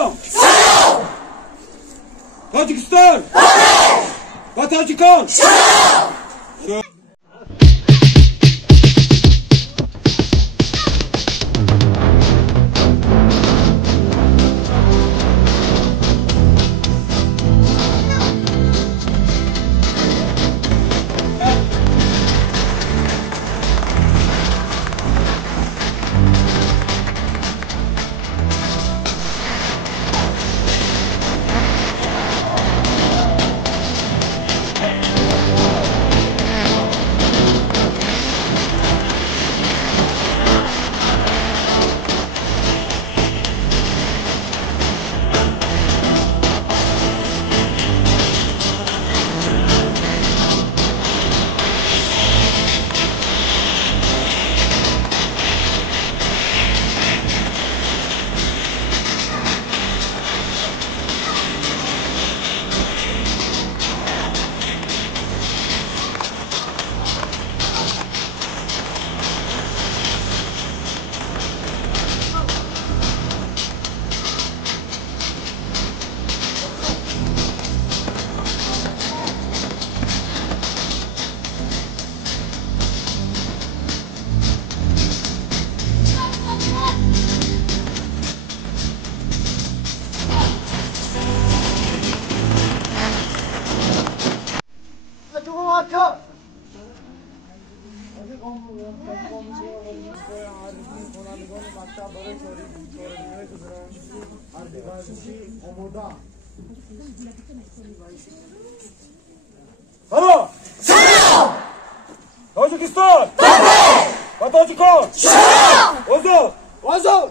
سلام. تاجیکستان و تاجیکان. سلام. تاجیکستان و تاجیکان. وضو وضو.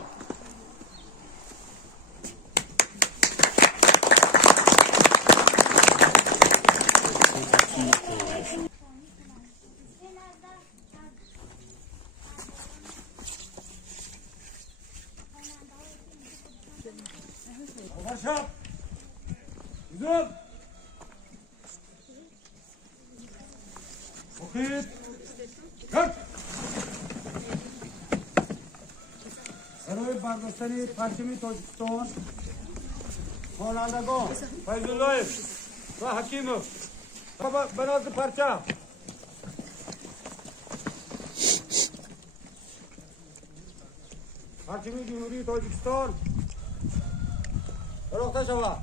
شب زود مخیط کٹ برای برداشتن پرچم تاجیکستان خوانندگان فیض‌الله و حکیمov به ناز پرچم پرچم جمهوری تاجیکستان برافته شود.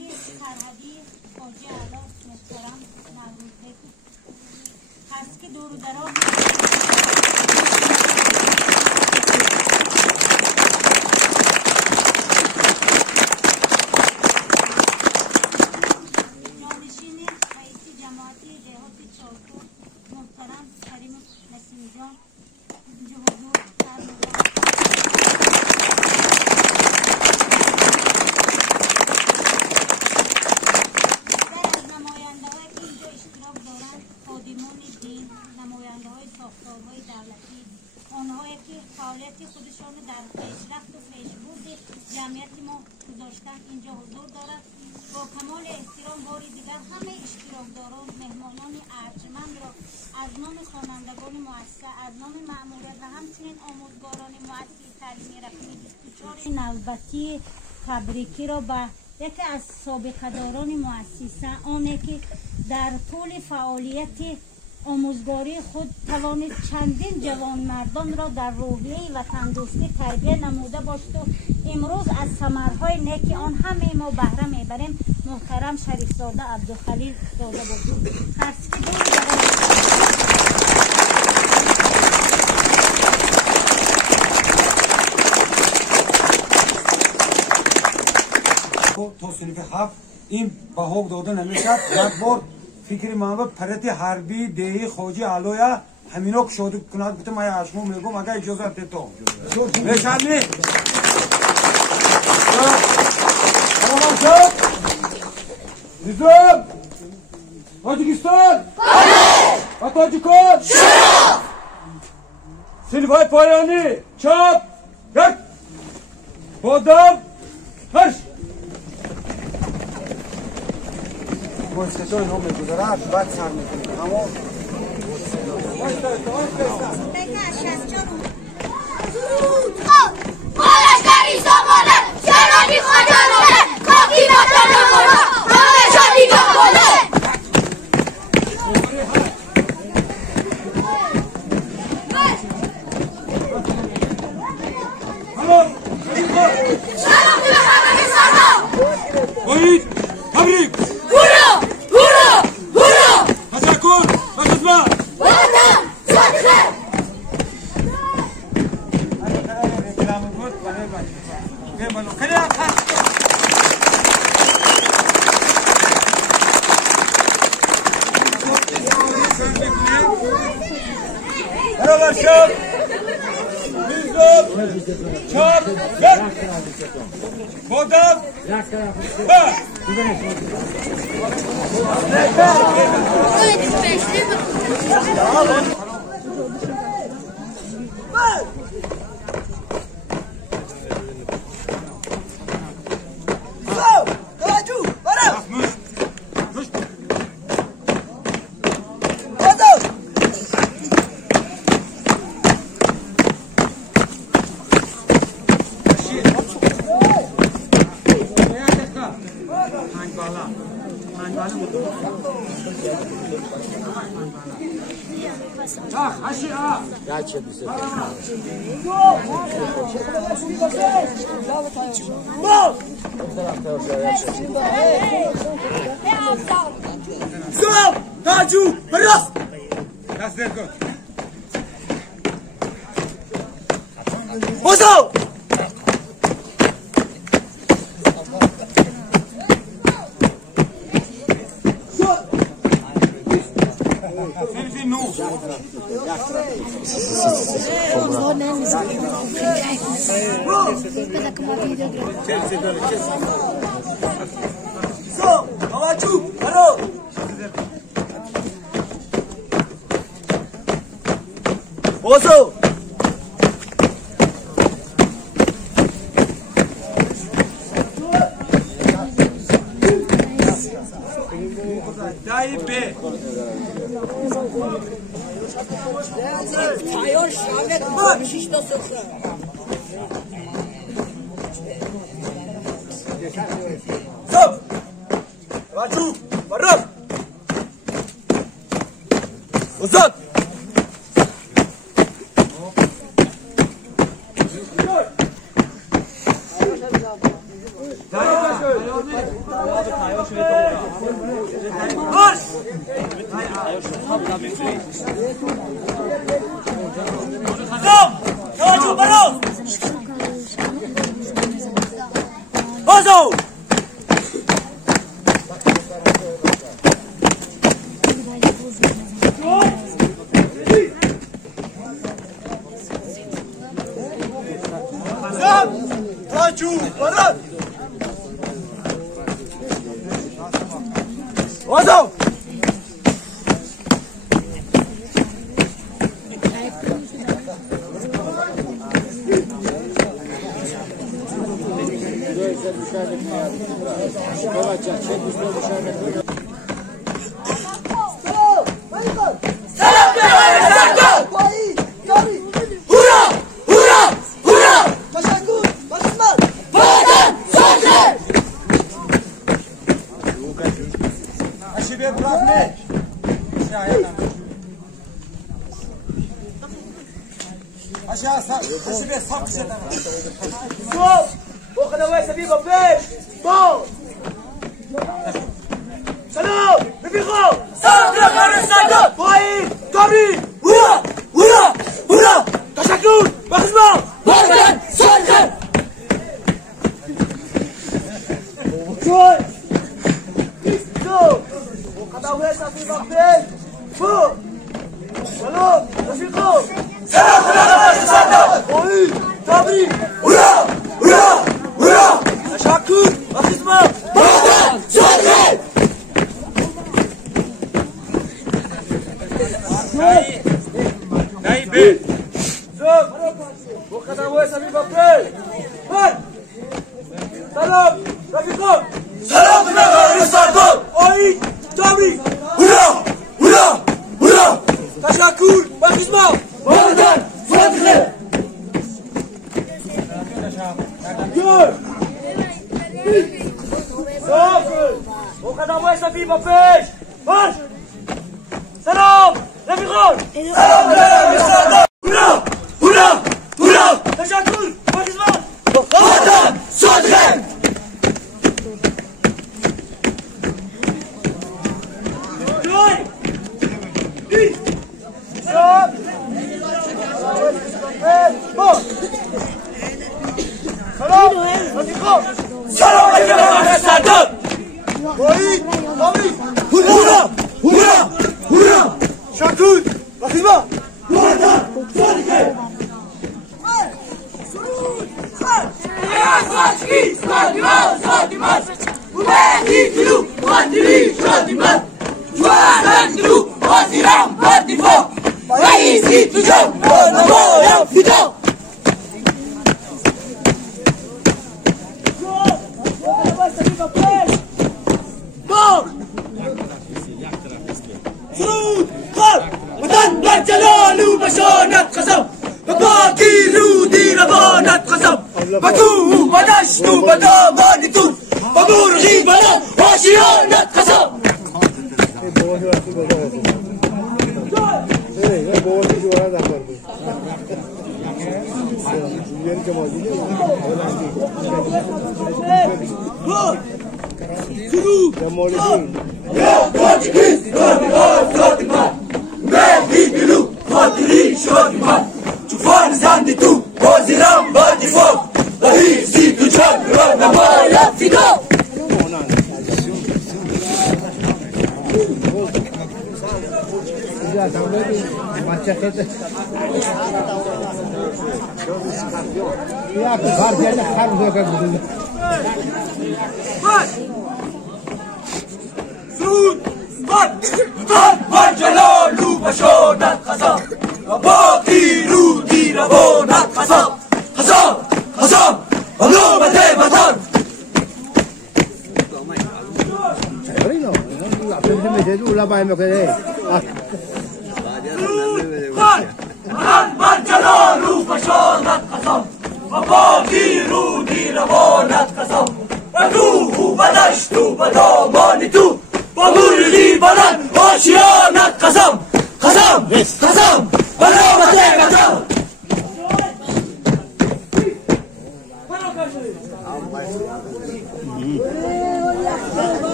جمهوری سرحدی خواجه اعلی محترم مولود بک هست که دور و دراز جانشین رئیس جماعتی دهات چارکور محترم کریم نسیم جان اینجا حضور فرمودند. ساختارهای دولتی آنهایی که فعالیت خودشان در پیشرفت و پیشبرد جمعیت ما گذاشتن اینجا حضور دارد. با کمال احترام باری دیگر همه اشتراکداران مهمانان ارجمند را از نام خوانندگان مؤسسه از نام مأموریت و همچنین آموزگاران مؤسسه تعلیمی رقمی 24 نوبتی تبریکی را به یکی از سابقه‌داران مؤسسه آنه که در طول فعالیت آموزگاری خود توانید چندین جوان مردان را در روحیه و تندرستی تربیت نموده باشد و امروز از ثمرهای نیک آن همه ما بهره میبریم. محترم شریفزاده عبدالخلیل داده باشد. تو صنف 7 این بها داده نمیشد. یک بار فکر من بود پرتی حربی دهی خواجه علویا همینا که شده کند بودم من اشمو میگم اگر اجازه بده تو بشنی تمام شد نظام تاجیکستان و تاجیکان صنف‌های پایانی چاپ یک بادم هش موسیقی نام میگذارد بعد سر میکنیم اما بالشگری سامانه شرانی خجالانه کاکی بطانه مرا روشانی گفته سلام به خبر سلام باید تبریک هورا هورا هورا تشکر و خدمت وطن صدقه برابر شد بیزم چار یک بادم تاجو براست دست در کن بازو سلفی نو توجه برو بازو دایی به تایار شامل شش تا سفره زب توجه برو وزد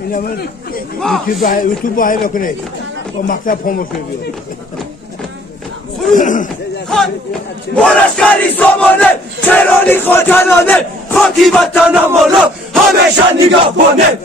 اینا من یوتیوب باید بکنید با مکتب خاموش بیاد مرشکری سامانه چرانی خاطرانه خاکی وطن مالا همیشه نگهبانه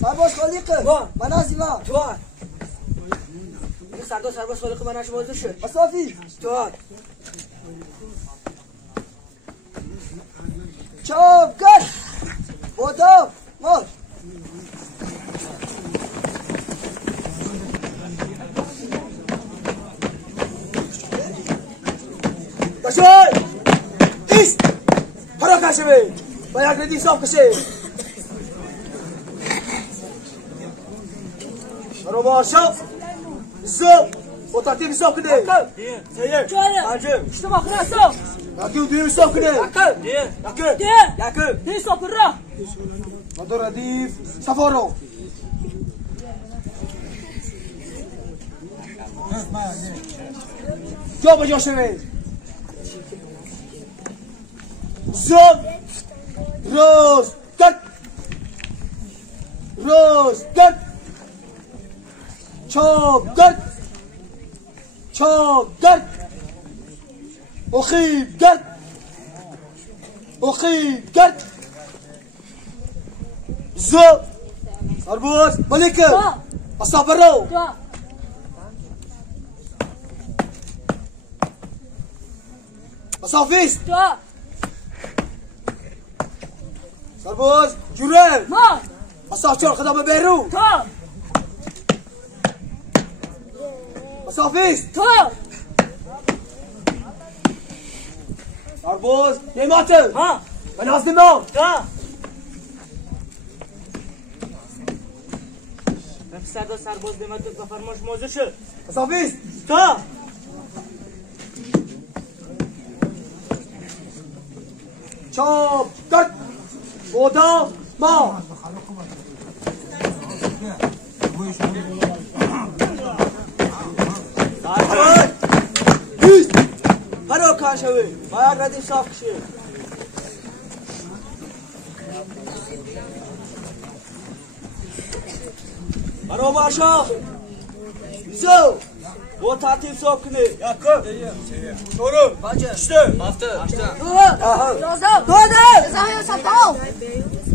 سرباز خالقه من از ایمان جوان این سرباز خالقه من از موضوع شد اصافی جوان چوب کن بودم ماش باشوی ایست حرکت شوی با یک ردی صاف کشه برو باشا زو با ترتیب حساب کنه سیه پنجم اشتباه خلاص یکی و دویم حساب کنه یکی حساب را مدار ردیف سفارو جا با جا شوی زو روز گرد چوب گرد اخیب گرد زو سرباز ملکه اصاب برو اصافیست سرباز جوره اصاف چون خدام بیرو اصافیست سرباز نیماته من از نیمام سرباز نیماته با فرماش موضوع شد اصافیست چوب گرد بودا ما هر کار شوی باید ردی صاف کشی برو باشا زو با ترتیب صاف کنی یکم شروع اشته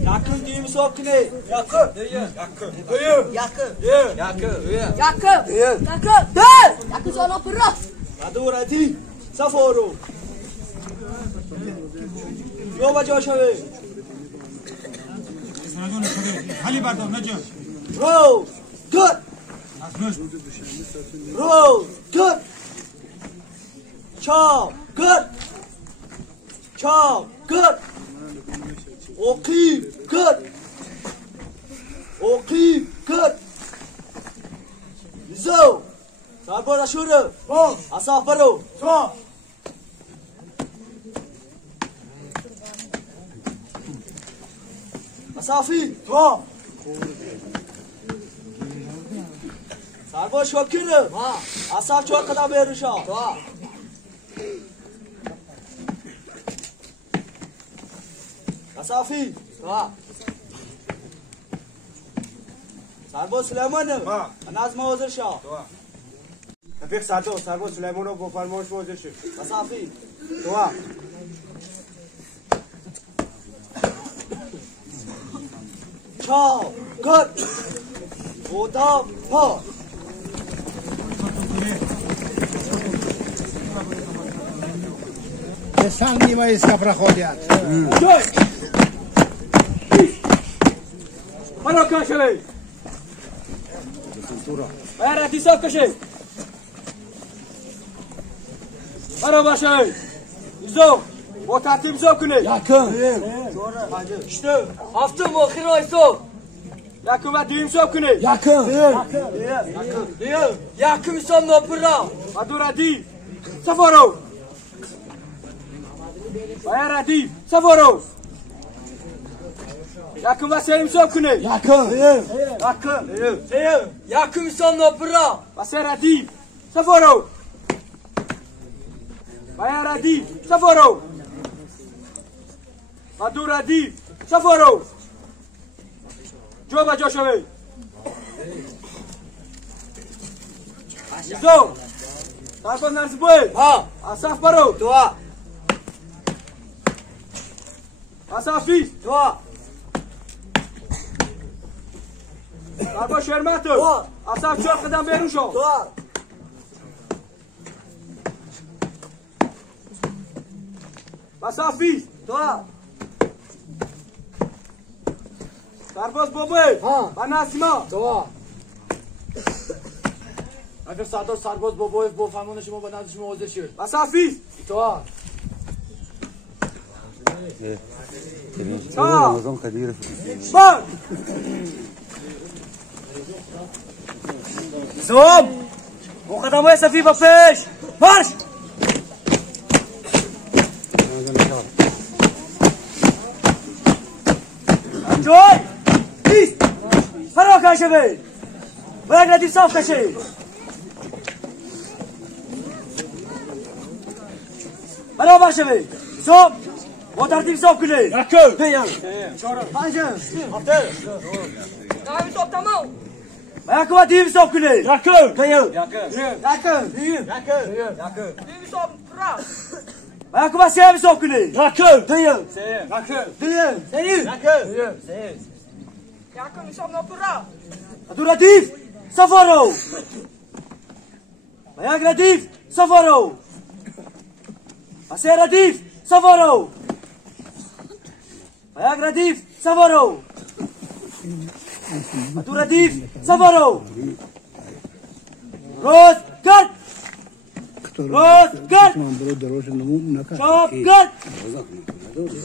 یکم دیم صاف کنی یکم جالا پر را بدو ردی سفارو یو بجا شوی حالی بردار نجم رو گد چاپ گد اوقیب گد زو سرباز اشوره اصاف برو اصافی سرباز شاکره اصف 4 قدم بیرون اصفی سرباز سلیمانه از ما حاضر شا رفیق سردار سرباز سلیمان رو با فرمایش حاضر شد. اصفی دعا چا گرد بودا پا سنگ نیمه اسکاپ را خواهدیت منو کن شوی باید احتیصاب کشی برو باشه ایزو با ترتیب زاب کنی یکم شتو هفته مخیر رایسو یکم و دیم زاب کنی یکم یکم ایسام ناپرا و دو ردیف سفارو باید ردیف سفارو یکم و سه ایساب کنی یکم یکم ایسام ناپرا و سه ردیف سفارو باید ردیف سفارو و دو ردیف سفارو جو با جا شوی ایزو ترکن نرسی بوی اصف برو دعا اصفیز دعا ترکن شرمتو اصف 4 قدم بیرون شو دعا اصفیز دعا سرباز بابوی و نسیما دعا رفیق سردار سرباز با فرمان شما با نزد شما حاضر شد. اصفیز دعا رمضان قدیر بار زوب مقدمه صفی با پیش مارش جوی بیست فرا کشه بی و یک ردیف صاف کشه برابر شوی صاف با ترتیب صاف کنی یکم دیم پنجم هفته نامی صاف تمام و یک و دیم صاف کنی یکم دیم صاف را و یک و سیم صاف کنی دیم یکم صاف نپرا دو ردیف سفارو و یک ردیف سفارو و سه ردیف سفارو و یک ردیف سفارو و دو ردیف سفارو روز کرد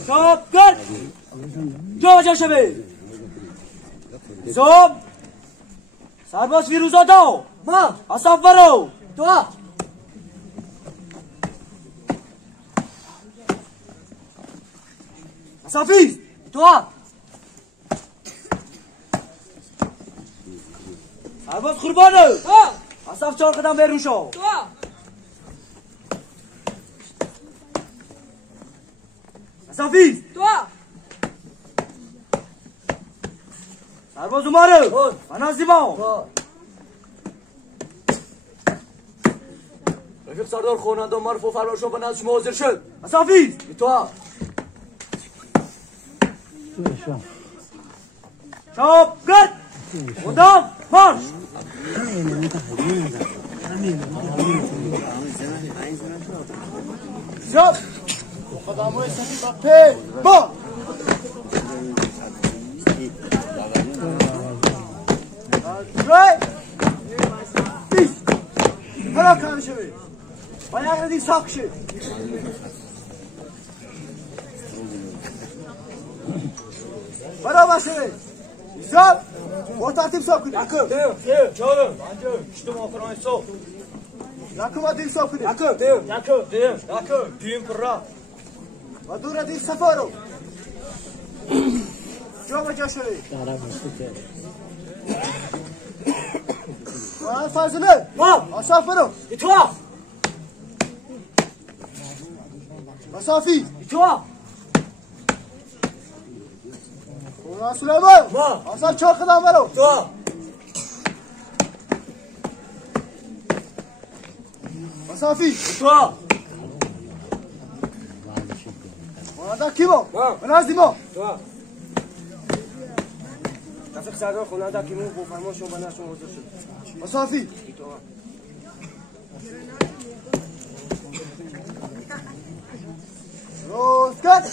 چاپ کرد جا جا شبه زوب سرباز فیروزا داو ما اصف برو دعا اصفیز دعا سرباز قربانه اصف 4 قدم بیرون شو دعا اصفیز دعا سرباز اوماره و نزدیما رفیق سردار خواننده معروف و فرمان شما با نزد شما حاضر شد. اصفیز تو چاپ کرد خدا مارش چاپ مقدمه سفی با پی با جای بیست برا کمی شوی و یک ردیف صاف کشی برا باشوی صاف با ترتیب صاف کنی چهارم پنجم ششم آخرین صبح یکم و دیم صاف کنی دیم پرا و دو ردیف سفارو جا به جا شدی فاضله آصاف برو تو آصافی تو سلیمان آصاف 4 قدم برو تو آصافی تو مانده کی با؟ بنازی ما تو رفیق سردار خونه دا کیمون با فرماشون بناشون حضور شد آصافی روزگت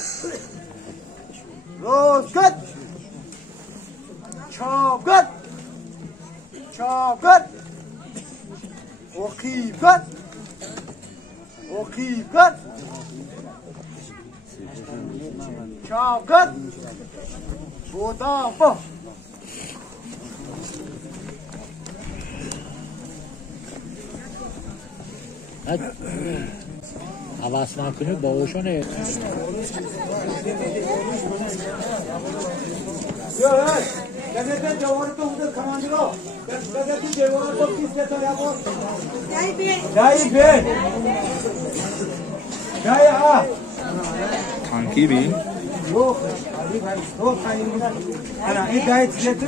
چاپگت وقیبگت چاپگت بودافا عوض نکنه با اوشونه گذشته جوار تو بوده کماندرو گذشته جوار تو کیس که تو یا بور دای آ تانکی بی رو خالی انا این دای چه تو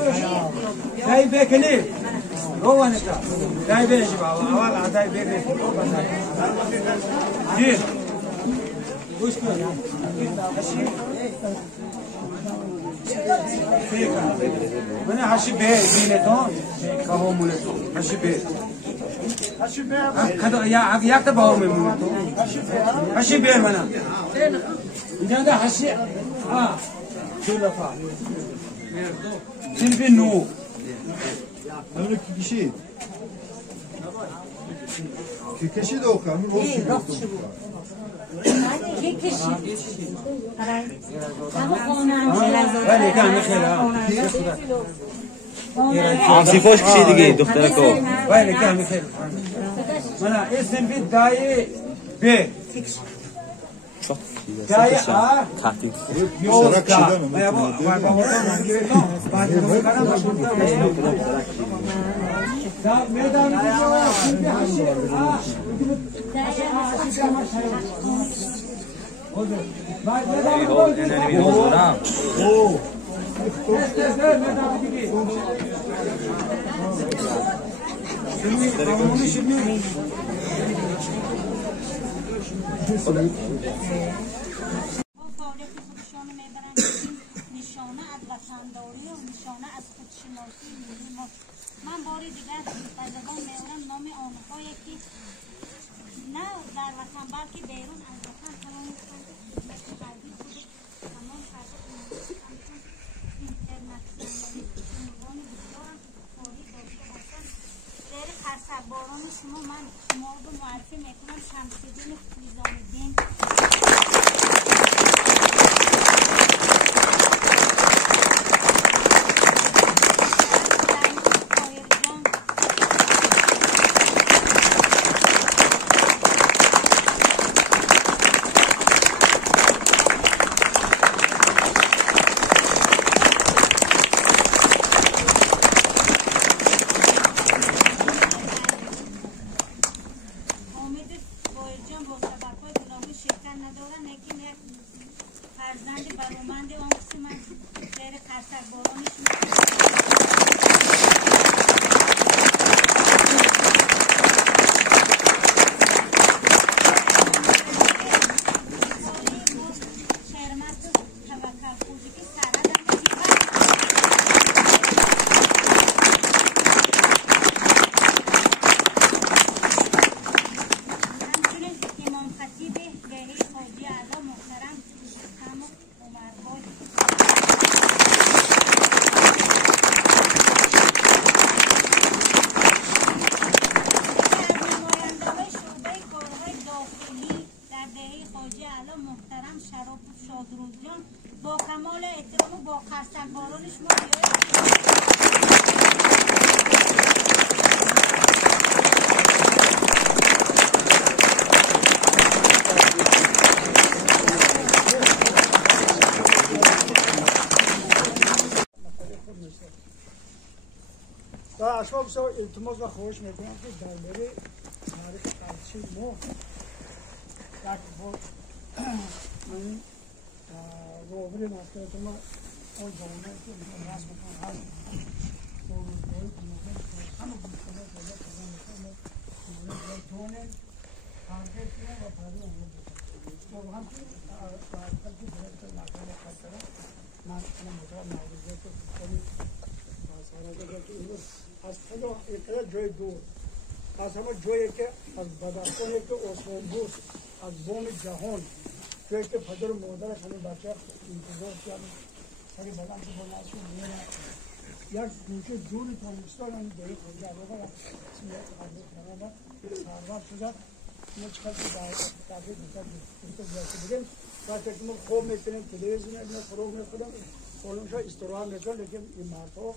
دای بکنی رو وانتا دای بهش بابا اول دای بکنی جی گوش کن من هاشی به بینتون کهو مولتون هاشی به کدو یا یک تا باور میمونتون هاشی به منم اینجا ده هاشی دو دفعه سلبی نو همون کی کشید او کامل روز ولی کم خیلی آمسی خوش کشید دیگه دختره کو ولی کم خیلی من اسم بی دای ب دای آ تحتیل یوزگا من بابا میدان نشانه از وطنداری و نشانه از خودشناسی ملی ما. من باری دیگر در زبان میارم نام آنهایی که نه در وطن بلکه بیرون از وطن تمام غربی خود تمام کرده اینترنشنالی عنوان بسیار فوری داشته هستند. زیر خرسک باران شما من شما رو معرفی میکنم شمس‌الدین نظامی‌الدین با کمال احترام و با خرسک بارانش ما و اشما بسیار التماس و خواهش میکنم که درباره تاریخ ارزشی ما یک بار من روبری مسئله ما اون جوانایی که اینجا رسم میکنن هست روزگاری کنونده همه بیشتره پیدا کردن میکنه کنونده تونه تنقیه کنه و پرده اونو بکنه و هم که وقتی برای مکان خطره من مطرح نوریزه که کنید از خدا یک جای دور از همه جایی که از بدستانی که عثمان بوس از بوم جهان جایی که پدر و مادرش همین بچه انتظار کردن سری بدن که بالا ازشون میره یک گوشه دوری تانستان همین دایی خودی علاقه و سمیت عرضه کنامه سرور شده ما چقدر که تحقیق میکنم بگیم وقتی که ما خوب میکنیم تلویزیون اینا فروغ میکنم اونجا استراحت میکنم لیکن این مردها